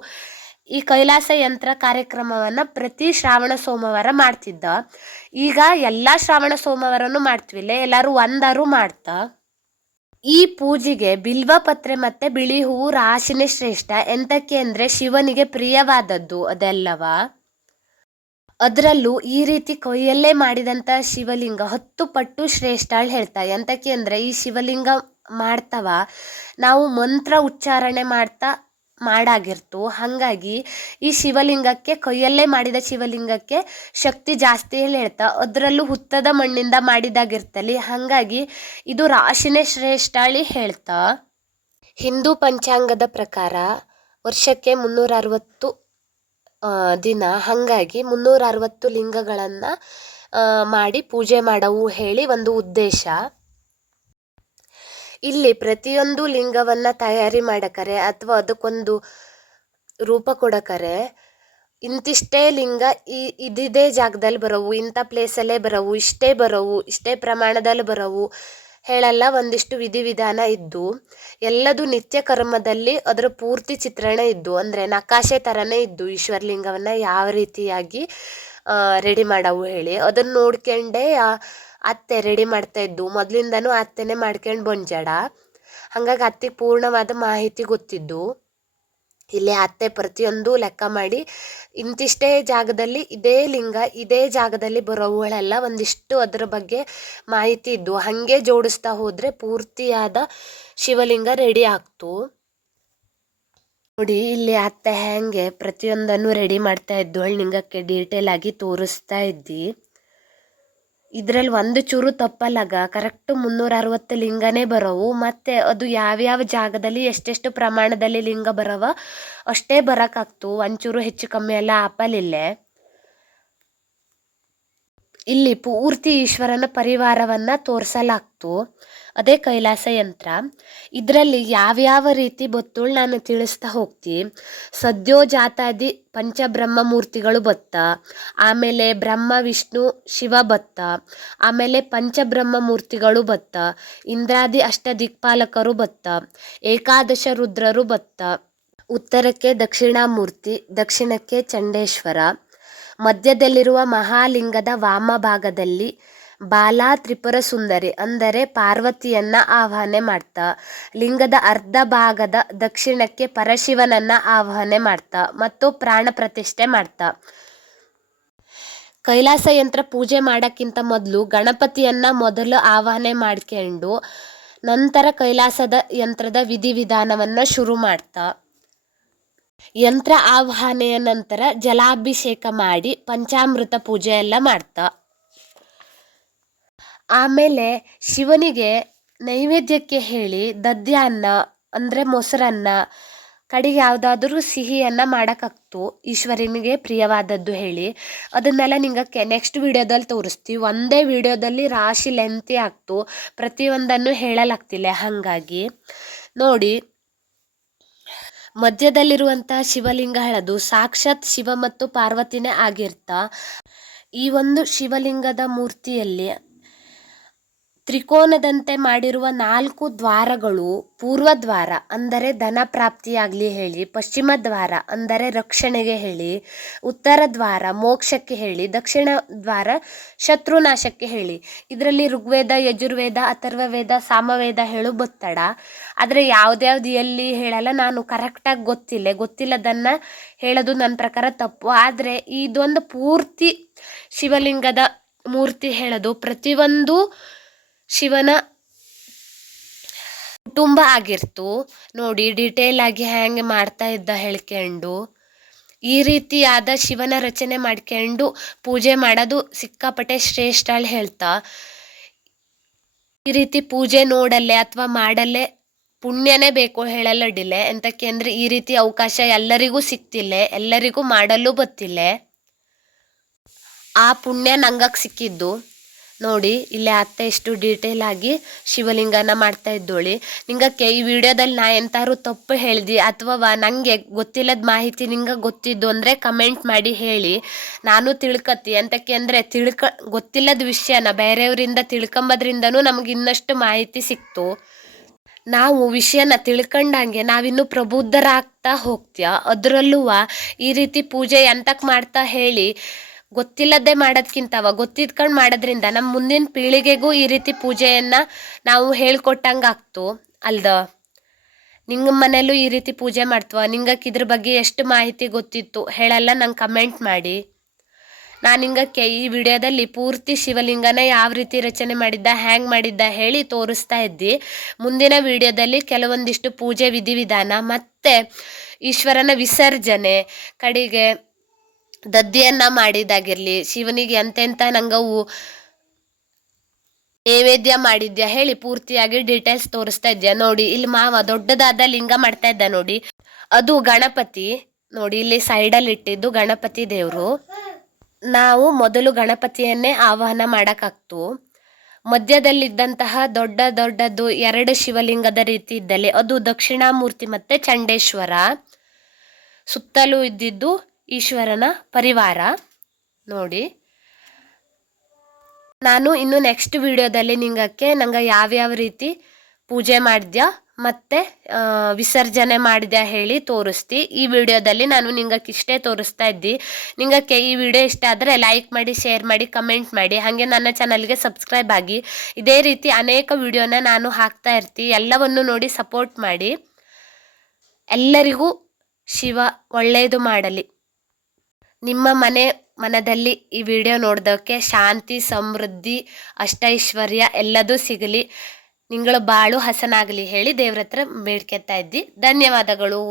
ಈ ಕೈಲಾಸ ಯಂತ್ರ ಕಾರ್ಯಕ್ರಮವನ್ನು ಪ್ರತಿ ಶ್ರಾವಣ ಸೋಮವಾರ ಮಾಡ್ತಿದ್ದ. ಈಗ ಎಲ್ಲ ಶ್ರಾವಣ ಸೋಮವಾರನೂ ಮಾಡ್ತೀವಿಲ್ಲ, ಎಲ್ಲರೂ ಒಂದಾರು ಮಾಡ್ತಾ. ಈ ಪೂಜೆಗೆ ಬಿಲ್ವ ಪತ್ರೆ ಮತ್ತು ಬಿಳಿ ಹೂವು ರಾಶಿನೇ ಶ್ರೇಷ್ಠ. ಎಂತಕ್ಕೆ ಅಂದರೆ ಶಿವನಿಗೆ ಪ್ರಿಯವಾದದ್ದು ಅದೆಲ್ಲವ. ಅದರಲ್ಲೂ ಈ ರೀತಿ ಕೈಯಲ್ಲೇ ಮಾಡಿದಂಥ ಶಿವಲಿಂಗ 10 ಪಟ್ಟು ಶ್ರೇಷ್ಠ ಹೇಳ್ತಾ. ಎಂತಕ್ಕೆ ಅಂದರೆ ಈ ಶಿವಲಿಂಗ ಮಾಡ್ತವ ನಾವು ಮಂತ್ರ ಉಚ್ಚಾರಣೆ ಮಾಡಾಗಿರ್ತು. ಹಾಗಾಗಿ ಈ ಶಿವಲಿಂಗಕ್ಕೆ ಕೈಯಲ್ಲೇ ಮಾಡಿದ ಶಿವಲಿಂಗಕ್ಕೆ ಶಕ್ತಿ ಜಾಸ್ತಿ ಹೇಳ್ತಾ. ಅದರಲ್ಲೂ ಹುತ್ತದ ಮಣ್ಣಿಂದ ಮಾಡಿದಾಗಿರ್ತಲ್ಲಿ. ಹಾಗಾಗಿ ಇದು ರಾಶಿನೇ ಶ್ರೇಷ್ಠ ಹೇಳ್ತಾ. ಹಿಂದೂ ಪಂಚಾಂಗದ ಪ್ರಕಾರ ವರ್ಷಕ್ಕೆ 360 ದಿನ. ಹಾಗಾಗಿ 360 ಲಿಂಗಗಳನ್ನು ಮಾಡಿ ಪೂಜೆ ಮಾಡವು ಹೇಳಿ ಒಂದು ಉದ್ದೇಶ. ಇಲ್ಲಿ ಪ್ರತಿಯೊಂದು ಲಿಂಗವನ್ನು ತಯಾರಿ ಮಾಡಕರೆ ಅಥವಾ ಅದಕ್ಕೊಂದು ರೂಪ ಕೊಡಕರೆ ಇಂತಿಷ್ಟೇ ಲಿಂಗ ಇದೇ ಜಾಗದಲ್ಲಿ ಬರೋವು, ಇಂಥ ಪ್ಲೇಸಲ್ಲೇ ಬರೋವು, ಇಷ್ಟೇ ಪ್ರಮಾಣದಲ್ಲಿ ಬರೋವು ಹೇಳಲ್ಲ. ಒಂದಿಷ್ಟು ವಿಧಿವಿಧಾನ ಇದ್ದು ಎಲ್ಲದು ನಿತ್ಯ ಕರ್ಮದಲ್ಲಿ ಅದರ ಪೂರ್ತಿ ಚಿತ್ರಣ ಇದ್ದು, ಅಂದರೆ ನಕಾಶೆ ಥರನೇ ಇದ್ದು ಈಶ್ವರಲಿಂಗವನ್ನು ಯಾವ ರೀತಿಯಾಗಿ ರೆಡಿ ಮಾಡವು ಹೇಳಿ ಅದನ್ನು ನೋಡ್ಕೊಂಡೇ ಅತ್ತೆ ರೆಡಿ ಮಾಡ್ತಾ ಇದ್ದು. ಮೊದಲಿಂದನೂ ಅತ್ತೆನೇ ಮಾಡ್ಕೊಂಡು ಬಂಜಾಡ. ಹಾಗಾಗಿ ಅತ್ತೆಗೆ ಪೂರ್ಣವಾದ ಮಾಹಿತಿ ಗೊತ್ತಿದ್ದು. ಇಲ್ಲಿ ಅತ್ತೆ ಪ್ರತಿಯೊಂದು ಲೆಕ್ಕ ಮಾಡಿ ಇಂತಿಷ್ಟೇ ಜಾಗದಲ್ಲಿ ಇದೇ ಲಿಂಗ ಇದೇ ಜಾಗದಲ್ಲಿ ಬರೋವುಗಳೆಲ್ಲ ಒಂದಿಷ್ಟು ಅದರ ಬಗ್ಗೆ ಮಾಹಿತಿ ಇದ್ದು ಹಾಗೆ ಜೋಡಿಸ್ತಾ ಹೋದರೆ ಪೂರ್ತಿಯಾದ ಶಿವಲಿಂಗ ರೆಡಿ ಆಗ್ತು. ನೋಡಿ ಇಲ್ಲಿ ಅತ್ತೆ ಹೆಂಗೆ ಪ್ರತಿಯೊಂದನ್ನು ರೆಡಿ ಮಾಡ್ತಾ ಇದ್ದು ಲಿಂಗಕ್ಕೆ ಡೀಟೇಲ್ ಆಗಿ ತೋರಿಸ್ತಾ ಇದ್ದಿ. ಇದ್ರಲ್ಲಿ ಒಂದು ಚೂರು ತಪ್ಪಲ್ಲಾಗ ಕರೆಕ್ಟ್ 360 ಲಿಂಗನೇ ಬರೋವು. ಮತ್ತು ಅದು ಯಾವ್ಯಾವ ಜಾಗದಲ್ಲಿ ಎಷ್ಟೆಷ್ಟು ಪ್ರಮಾಣದಲ್ಲಿ ಲಿಂಗ ಬರವ ಅಷ್ಟೇ ಬರೋಕ್ಕಾಗ್ತು. ಒಂಚೂರು ಹೆಚ್ಚು ಕಮ್ಮಿ ಎಲ್ಲ ಆಪಲಿಲ್ಲೇ. ಇಲ್ಲಿ ಪೂರ್ತಿ ಈಶ್ವರನ ಪರಿವಾರವನ್ನು ತೋರಿಸಲಾಗ್ತು. ಅದೇ ಕೈಲಾಸ ಯಂತ್ರ. ಇದರಲ್ಲಿ ಯಾವ್ಯಾವ ರೀತಿ ಬತ್ತುಳು ನಾನು ತಿಳಿಸ್ತಾ ಹೋಗ್ತಿ. ಸದ್ಯೋಜಾತಾದಿ ಪಂಚಬ್ರಹ್ಮ ಮೂರ್ತಿಗಳು ಬತ್ತ, ಆಮೇಲೆ ಬ್ರಹ್ಮ ವಿಷ್ಣು ಶಿವ ಬತ್ತ, ಆಮೇಲೆ ಪಂಚಬ್ರಹ್ಮ ಮೂರ್ತಿಗಳು ಬತ್ತ, ಇಂದ್ರಾದಿ ಅಷ್ಟ ದಿಕ್ಪಾಲಕರು ಬತ್ತ, ಏಕಾದಶ ರುದ್ರರು ಬತ್ತ, ಉತ್ತರಕ್ಕೆ ದಕ್ಷಿಣಾಮೂರ್ತಿ, ದಕ್ಷಿಣಕ್ಕೆ ಚಂಡೇಶ್ವರ, ಮಧ್ಯದಲ್ಲಿರುವ ಮಹಾಲಿಂಗದ ವಾಮಭಾಗದಲ್ಲಿ ಬಾಲಾ ತ್ರಿಪುರ ಸುಂದರಿ ಅಂದರೆ ಪಾರ್ವತಿಯನ್ನ ಆವಾಹನೆ ಮಾಡ್ತಾ, ಲಿಂಗದ ಅರ್ಧ ಭಾಗದ ದಕ್ಷಿಣಕ್ಕೆ ಪರಶಿವನನ್ನ ಆವಾಹನೆ ಮಾಡ್ತಾ ಮತ್ತು ಪ್ರಾಣ ಪ್ರತಿಷ್ಠೆ ಮಾಡ್ತಾ. ಕೈಲಾಸ ಯಂತ್ರ ಪೂಜೆ ಮಾಡೋಕ್ಕಿಂತ ಮೊದಲು ಗಣಪತಿಯನ್ನ ಮೊದಲು ಆವಾಹನೆ ಮಾಡ್ಕೊಂಡು ನಂತರ ಕೈಲಾಸದ ಯಂತ್ರದ ವಿಧಿವಿಧಾನವನ್ನು ಶುರು ಮಾಡ್ತಾ. ಯಂತ್ರ ಆವಾಹನೆಯ ನಂತರ ಜಲಾಭಿಷೇಕ ಮಾಡಿ ಪಂಚಾಮೃತ ಪೂಜೆ ಎಲ್ಲ ಮಾಡ್ತಾ. ಆಮೇಲೆ ಶಿವನಿಗೆ ನೈವೇದ್ಯಕ್ಕೆ ಹೇಳಿ ದಧ್ಯಾನ್ನ ಅಂದರೆ ಮೊಸರನ್ನ, ಕಡೆಗೆ ಯಾವುದಾದ್ರೂ ಸಿಹಿಯನ್ನು ಮಾಡೋಕ್ಕಾಗ್ತು ಈಶ್ವರನಿಗೆ ಪ್ರಿಯವಾದದ್ದು ಹೇಳಿ. ಅದನ್ನೆಲ್ಲ ನಿಂಗಕ್ಕೆ ನೆಕ್ಸ್ಟ್ ವಿಡಿಯೋದಲ್ಲಿ ತೋರಿಸ್ತೀವಿ. ಒಂದೇ ವಿಡಿಯೋದಲ್ಲಿ ರಾಶಿ ಲೆಂತಿ ಆಗ್ತು, ಪ್ರತಿಯೊಂದನ್ನು ಹೇಳಲಾಗ್ತಿಲ್ಲ. ಹಾಗಾಗಿ ನೋಡಿ, ಮಧ್ಯದಲ್ಲಿರುವಂತಹ ಶಿವಲಿಂಗ ಹೇಳೋದು ಸಾಕ್ಷಾತ್ ಶಿವ ಮತ್ತು ಪಾರ್ವತಿನೇ ಆಗಿರ್ತಾ. ಈ ಒಂದು ಶಿವಲಿಂಗದ ಮೂರ್ತಿಯಲ್ಲಿ ತ್ರಿಕೋನದಂತೆ ಮಾಡಿರುವ 4 ದ್ವಾರಗಳು ಪೂರ್ವ ದ್ವಾರ ಅಂದರೆ ಧನ ಪ್ರಾಪ್ತಿಯಾಗಲಿ ಹೇಳಿ, ಪಶ್ಚಿಮ ದ್ವಾರ ಅಂದರೆ ರಕ್ಷಣೆಗೆ ಹೇಳಿ, ಉತ್ತರ ದ್ವಾರ ಮೋಕ್ಷಕ್ಕೆ ಹೇಳಿ, ದಕ್ಷಿಣ ದ್ವಾರ ಶತ್ರುನಾಶಕ್ಕೆ ಹೇಳಿ. ಇದರಲ್ಲಿ ಋಗ್ವೇದ, ಯಜುರ್ವೇದ, ಅಥರ್ವವೇದ, ಸಾಮವೇದ ಹೇಳು ಬತ್ತಡ. ಆದರೆ ಯಾವ್ದ್ಯಾವ್ದು ಎಲ್ಲಿ ಹೇಳಲ್ಲ, ನಾನು ಕರೆಕ್ಟಾಗಿ ಗೊತ್ತಿಲ್ಲದನ್ನು ಹೇಳೋದು ನನ್ನ ಪ್ರಕಾರ ತಪ್ಪು. ಆದರೆ ಇದೊಂದು ಪೂರ್ತಿ ಶಿವಲಿಂಗದ ಮೂರ್ತಿ ಹೇಳೋದು ಪ್ರತಿಯೊಂದು ಶಿವನ ಕುಟುಂಬ ಆಗಿರ್ತು. ನೋಡಿ ಡೀಟೇಲ್ ಆಗಿ ಹೆಂಗೆ ಮಾಡ್ತಾ ಇದ್ದ ಹೇಳ್ಕೊಂಡು, ಈ ರೀತಿಯಾದ ಶಿವನ ರಚನೆ ಮಾಡ್ಕೊಂಡು ಪೂಜೆ ಮಾಡೋದು ಸಿಕ್ಕಾಪಟ್ಟೆ ಶ್ರೇಷ್ಠ ಹೇಳ್ತಾ. ಈ ರೀತಿ ಪೂಜೆ ನೋಡಲ್ಲೇ ಅಥವಾ ಮಾಡಲ್ಲೇ ಪುಣ್ಯನೇ ಬೇಕು ಹೇಳಲ್ಲಡಿಲೆ ಎಂತಕ್ಕೆ ಅಂದರೆ ಈ ರೀತಿ ಅವಕಾಶ ಎಲ್ಲರಿಗೂ ಸಿಕ್ತಿಲ್ಲ, ಎಲ್ಲರಿಗೂ ಮಾಡಲು ಬತ್ತಿಲ್ಲ. ಆ ಪುಣ್ಯ ನಂಗಕ್ಕೆ ಸಿಕ್ಕಿದ್ದು. ನೋಡಿ ಇಲ್ಲೇ ಅತ್ತೆ ಎಷ್ಟು ಡೀಟೇಲ್ ಆಗಿ ಶಿವಲಿಂಗನ ಮಾಡ್ತಾ ಇದ್ದೋಳಿ. ನಿಂಗಕ್ಕೆ ಈ ವಿಡಿಯೋದಲ್ಲಿ ನಾ ಎಂತಾರು ತಪ್ಪು ಹೇಳ್ದಿ ಅಥವಾ ನನಗೆ ಗೊತ್ತಿಲ್ಲದ ಮಾಹಿತಿ ನಿಂಗೆ ಗೊತ್ತಿದ್ದು ಅಂದರೆ ಕಮೆಂಟ್ ಮಾಡಿ ಹೇಳಿ, ನಾನು ತಿಳ್ಕತ್ತಿ. ಎಂತಕ್ಕೆ ಅಂದರೆ ಗೊತ್ತಿಲ್ಲದ ವಿಷಯನ ಬೇರೆಯವರಿಂದ ತಿಳ್ಕೊಂಬೋದ್ರಿಂದನೂ ನಮ್ಗೆ ಇನ್ನಷ್ಟು ಮಾಹಿತಿ ಸಿಕ್ತು. ನಾವು ವಿಷಯನ ತಿಳ್ಕೊಂಡಂಗೆ ನಾವಿನ್ನೂ ಪ್ರಬುದ್ಧರಾಗ್ತಾ ಹೋಗ್ತೀಯ. ಅದರಲ್ಲೂ ಈ ರೀತಿ ಪೂಜೆ ಎಂತಕ್ಕೆ ಮಾಡ್ತಾ ಹೇಳಿ ಗೊತ್ತಿಲ್ಲದೆ ಮಾಡೋದ್ಕಿಂತವ ಗೊತ್ತಿದ್ಕೊಂಡು ಮಾಡೋದ್ರಿಂದ ನಮ್ಮ ಮುಂದಿನ ಪೀಳಿಗೆಗೂ ಈ ರೀತಿ ಪೂಜೆಯನ್ನು ನಾವು ಹೇಳ್ಕೊಟ್ಟಂಗೆ ಆಗ್ತು ಅಲ್ದ. ನಿಮ್ಮ ಮನೇಲೂ ಈ ರೀತಿ ಪೂಜೆ ಮಾಡ್ತವ? ನಿಂಗಕ್ಕೆ ಇದ್ರ ಬಗ್ಗೆ ಎಷ್ಟು ಮಾಹಿತಿ ಗೊತ್ತಿತ್ತು ಹೇಳಲ್ಲ ನಂಗೆ ಕಮೆಂಟ್ ಮಾಡಿ. ನಾನು ನಿಂಗಕ್ಕೆ ಈ ವಿಡಿಯೋದಲ್ಲಿ ಪೂರ್ತಿ ಶಿವಲಿಂಗನ ಯಾವ ರೀತಿ ರಚನೆ ಮಾಡಿದ್ದ, ಹ್ಯಾಂಗೆ ಮಾಡಿದ್ದ ಹೇಳಿ ತೋರಿಸ್ತಾ ಇದ್ದಿ. ಮುಂದಿನ ವಿಡಿಯೋದಲ್ಲಿ ಕೆಲವೊಂದಿಷ್ಟು ಪೂಜೆ ವಿಧಿವಿಧಾನ ಮತ್ತು ಈಶ್ವರನ ವಿಸರ್ಜನೆ, ಕಡೆಗೆ ದದ್ದಿಯನ್ನು ಮಾಡಿದಾಗಿರಲಿ, ಶಿವನಿಗೆ ಎಂತೆಂಥ ನಂಗವು ನೈವೇದ್ಯ ಮಾಡಿದ್ಯಾ ಹೇಳಿ ಪೂರ್ತಿಯಾಗಿ ಡೀಟೇಲ್ಸ್ ತೋರಿಸ್ತಾ ಇದ್ಯಾ. ನೋಡಿ ಇಲ್ಲಿ ಮಾವ ದೊಡ್ಡದಾದ ಲಿಂಗ ಮಾಡ್ತಾ ಇದ್ದ ನೋಡಿ, ಅದು ಗಣಪತಿ. ನೋಡಿ ಇಲ್ಲಿ ಸೈಡಲ್ಲಿ ಇಟ್ಟಿದ್ದು ಗಣಪತಿ ದೇವರು. ನಾವು ಮೊದಲು ಗಣಪತಿಯನ್ನೇ ಆವಾಹನ ಮಾಡೋಕ್ಕಾಗ್ತು. ಮಧ್ಯದಲ್ಲಿದ್ದಂತಹ ದೊಡ್ಡದು 2 ಶಿವಲಿಂಗದ ರೀತಿ ಇದ್ದಲ್ಲಿ ಅದು ದಕ್ಷಿಣಾಮೂರ್ತಿ ಮತ್ತು ಚಂಡೇಶ್ವರ. ಸುತ್ತಲೂ ಇದ್ದಿದ್ದು ಈಶ್ವರನ ಪರಿವಾರ. ನೋಡಿ ನಾನು ಇನ್ನು ನೆಕ್ಸ್ಟ್ ವಿಡಿಯೋದಲ್ಲಿ ನಂಗೆ ಯಾವ್ಯಾವ ರೀತಿ ಪೂಜೆ ಮಾಡಿದ್ಯಾ ಮತ್ತು ವಿಸರ್ಜನೆ ಮಾಡಿದ್ಯಾ ಹೇಳಿ ತೋರಿಸ್ತಿ. ಈ ವಿಡಿಯೋದಲ್ಲಿ ನಾನು ಇಷ್ಟೇ ತೋರಿಸ್ತಾ ಇದ್ದಿ. ನಿಂಗಕ್ಕೆ ಈ ವಿಡಿಯೋ ಇಷ್ಟ ಆದರೆ ಲೈಕ್ ಮಾಡಿ, ಶೇರ್ ಮಾಡಿ, ಕಮೆಂಟ್ ಮಾಡಿ. ಹಾಗೆ ನನ್ನ ಚಾನಲ್ಗೆ ಸಬ್ಸ್ಕ್ರೈಬ್ ಆಗಿ. ಇದೇ ರೀತಿ ಅನೇಕ ವಿಡಿಯೋನ ನಾನು ಹಾಕ್ತಾ ಇರ್ತೀನಿ. ಎಲ್ಲವನ್ನು ನೋಡಿ ಸಪೋರ್ಟ್ ಮಾಡಿ. ಎಲ್ಲರಿಗೂ ಶಿವ ಒಳ್ಳೆಯದು ಮಾಡಲಿ. ನಿಮ್ಮ ಮನದಲ್ಲಿ ಈ ವಿಡಿಯೋ ನೋಡಿದಕ್ಕೆ ಶಾಂತಿ, ಸಮೃದ್ಧಿ, ಅಷ್ಟೈಶ್ವರ್ಯ ಎಲ್ಲದೂ ಸಿಗಲಿ, ನಿಂಗಳ ಬಾಳು ಹಸನಾಗಲಿ ಹೇಳಿ ದೇವ್ರ ಹತ್ರ ಬೇಡ್ಕೊತಾ ಇದ್ದಿ. ಧನ್ಯವಾದಗಳು.